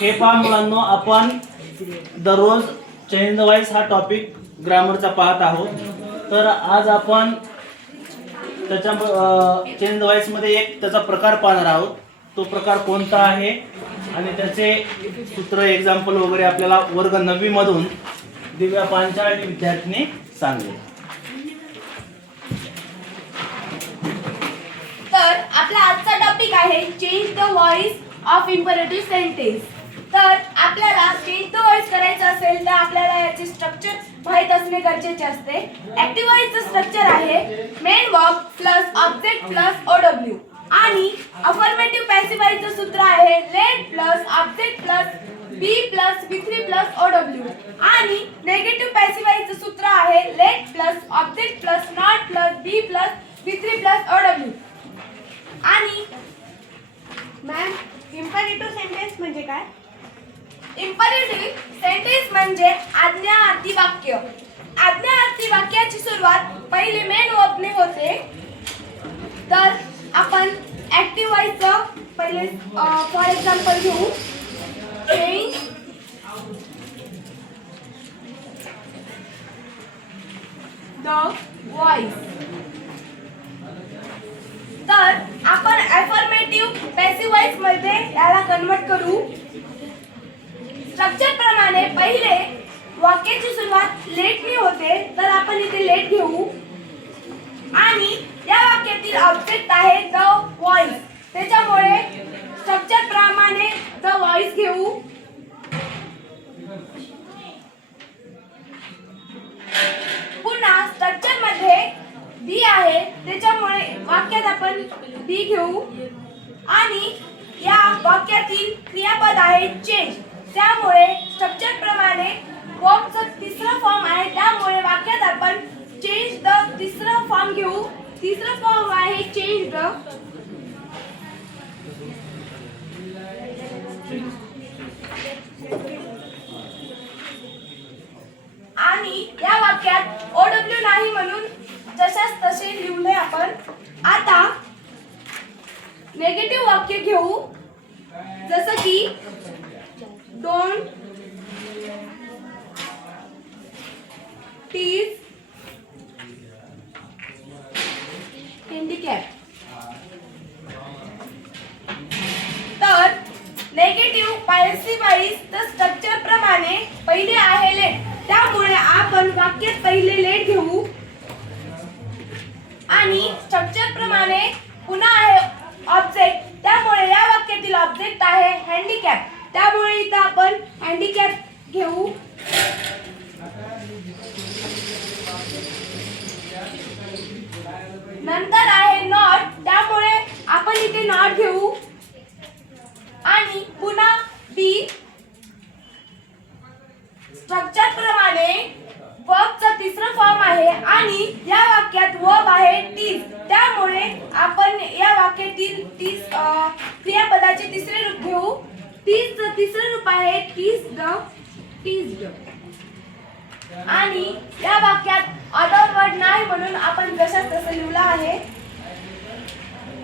हे पहा मुलांनो, आपण दररोज चेंज द वॉइस हा टॉपिक ग्रामरचा पाहत आहोत. तर आज आपण त्याच्या चेंज द वॉइस मध्ये एक त्याचा प्रकार पाहणार आहोत. तो प्रकार कोणता आहे आणि त्याचे सूत्र, एक्झाम्पल वगैरे आपल्याला वर्ग 9वी मधून दिव्या पांचाळ विद्यार्थ्यांनी सांगले. तर आपला आजचा टॉपिक आहे change the voice of imperative sentence. तर आपल्याला चेंज द वॉइस करायचं असेल तर आपल्याला याचे स्ट्रक्चर माहित असणे गरजेचे असते. ऍक्टिव्ह वॉइसचं स्ट्रक्चर आहे main verb plus object plus OW आणि अफर्मेटिव्ह पॅसिव्ह वॉइसचं सूत्र आहे let plus object plus be plus बी3 प्लस ओडब्ल्यू आणि नेगेटिव्ह पॅसिव्ह वॉइसचं सूत्र आहे let plus object plus not plus be plus बी3 प्लस ओडब्ल्यू. आणि मॅम, इम्परेटिव्ह सेंटेन्स म्हणजे काय? इम्परेटिव्ह सेंटेन्स म्हणजे आज्ञार्थी वाक्य. आज्ञार्थी वाक्याची सुरुवात पहिले मेन वर्बने होते. तर आपण ऍक्टिव्ह वॉइसचं पहिले फॉर एक्झाम्पल घेऊ. Change the voice. तर आपण अफर्मेटिव्ह पॅसिव्ह वॉइस मध्ये याला कन्वर्ट करू. स्ट्रक्चर प्रमाणे पहिले वाक्याची सुरुवात लेटने होते, तर आपण इथे लेट घेऊ आणि या वाक्यातील ऑब्जेक्ट आहे द व्हॉइस, त्याच्यामुळे स्ट्रक्चर प्रमाणे द व्हॉइस घेऊ. पुन्हा स्ट्रक्चर मध्ये बी आहे, त्याच्यामुळे वाक्यात आपण बी घेऊ आणि या वाक्यातील क्रियापद आहे चेंज, त्यामुळे स्ट्रक्चर प्रमाणे वर्बचा तिसरा फॉर्म आहे, त्यामुळे वाक्यात आपण चेंज द तिसरा फॉर्म घेऊ. तिसरा फॉर्म आहे चेंज द. आणि या वाक्यात ओडब्ल्यू नाही म्हणून जशास तसे लिहिले आपण. आता नेगेटिव्ह वाक्य घेऊ, जसं की डोंट टीज हँडिकॅप. तर नेगेटिव्ह पॅसिव्ह वॉइसच्या स्ट्रक्चर प्रमाणे पहिले आहे लेट, त्यामुळे आपण वाक्यात पहिले लेट घेऊ आणि स्ट्रक्चर प्रमाणे पुन्हा आहे ऑब्जेक्ट, त्यामुळे या वाक्यातील ऑब्जेक्ट आहे हँडिकॅप, त्यामुळे इथं आपण हँडिकॅप घेऊ. नंतर आहे नॉट, त्यामुळे आपण इथे नॉट घेऊ आणि पुन्हा बी. स्ट्रक्चर प्रमाणे वर्बचा तिसरा फॉर्म आहे आणि या वाक्यात वर्ब आहे टीज, त्यामुळे आपण या वाक्यातील टीज क्रियापदाचे तिसरे रूप घेऊ. टीजचं तिसरे रूप आहे टीज्ड. टीज्ड. आणि या वाक्यात अदर वर्ड नाही म्हणून आपण जशास तसं लिहिलं आहे.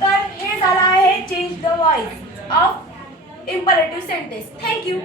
तर हे झालं आहे change the voice of imperative sentence. Thank you.